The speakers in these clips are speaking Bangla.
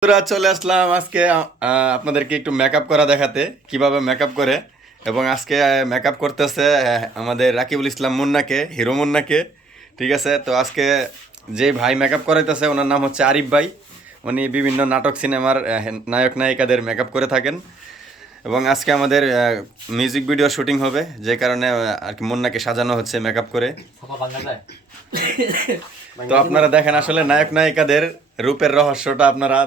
বন্ধুরা, চলে আসলাম আজকে আপনাদেরকে একটু মেকআপ করা দেখাতে কিভাবে মেকআপ করে। এবং আজকে মেকআপ করতেছে আমাদের রাকিবুল ইসলাম মুন্নাকে, হিরো মুন্নাকে। ঠিক আছে, তো আজকে যে ভাই মেকআপ করাইতেছে ওনার নাম হচ্ছে আরিফ ভাই। উনি বিভিন্ন নাটক সিনেমার নায়ক নায়িকাদের মেকআপ করে থাকেন। এবং আজকে আমাদের মিউজিক ভিডিও শুটিং হবে, যে কারণে আর কি মুন্নাকে সাজানো হচ্ছে মেকআপ করে। তো আপনারা দেখেন আসলে নায়ক নায়িকাদের রূপের রহস্যটা আপনারা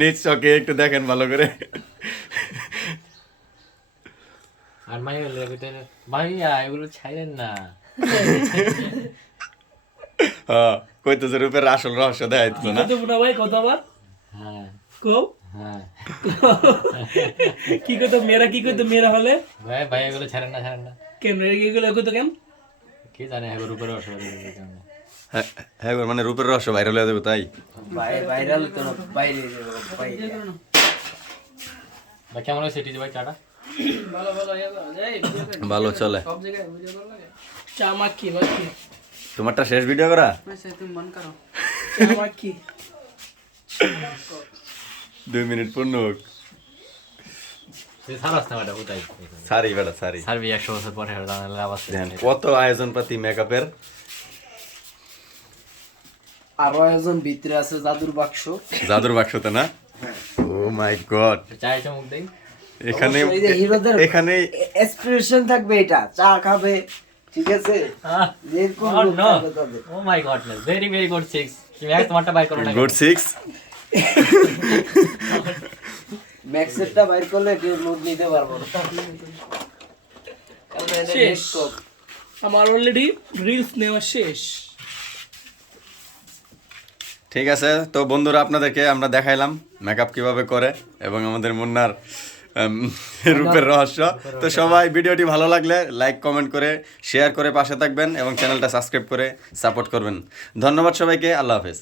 নিজ চোখে একটু দেখেন ভালো করে। আর ভাইয়া এগুলো ছাইলেন না। কইতেছে রূপের আসল রহস্য দেখাইতেছে না। ভাই কত আবার হ্যাঁ কও হ্যাঁ কি কইতো মেয়েরা কি কইতো মেয়েরা হলে ভাই ভাই এগুলো ছাড়েন না কেন এগুলো কইতো কেন কি জানে এগুলোর উপরে অসুবিধা হ্যাঁ হ্যাঁ, মানে রূপের রহস্য ভাইরাল হয়ে যাবে তাই। ভাইরাল তো না, বাইরে বাইরে ভাই কেমন হয়েছে টিজি ভাই চাটা? ভালো ভালো ভালো চলে। সব জায়গায় ভিডিও করা লাগে চা মাখি মাখি তোমারটা শেষ ভিডিও করা? তুমি মন করো চা মাখি 2 মিনিট পূর্ণ হোক। তুই সারাস না বেটা কোথায়? সারি বেটা সারি। সারবি 100 বছর পরে জানালে আবার দেখেন কত আয়োজন পাতি মেকআপের। আরো একজন ভিতরে আছে জাদুর বাক্স। জাদুর বাক্সতে না? ও মাই গড। চায় চমক দেই। এখানে অবশ্যই এই যে হিরোদের এখানে এক্সপ্রেশন থাকবে, এটা চা খাবে, ঠিক আছে, এরকম Oh, লোক no. থাকবে তাদের। ও মাই গড, ভেরি ভেরি গুড 6 তুমি এক তোমারটা বাই করো না গুড 6। ম্যাক্সেটটা বাইর করলে কেউ লোড নিতে পারবো না। কারণ এদের শেষ। নেট কম। আমার অলরেডি রিলস নেওয়া শেষ। ঠিক আছে, তো বন্ধুরা আপনাদেরকে আমরা দেখাইলাম মেকআপ কিভাবে করে এবং আমাদের মুন্নার রূপের রহস্য। তো সবাই ভিডিওটি ভালো লাগলে লাইক কমেন্ট করে শেয়ার করে পাশে থাকবেন এবং চ্যানেলটা সাবস্ক্রাইব করে সাপোর্ট করবেন। ধন্যবাদ সবাইকে, আল্লাহ হাফেজ।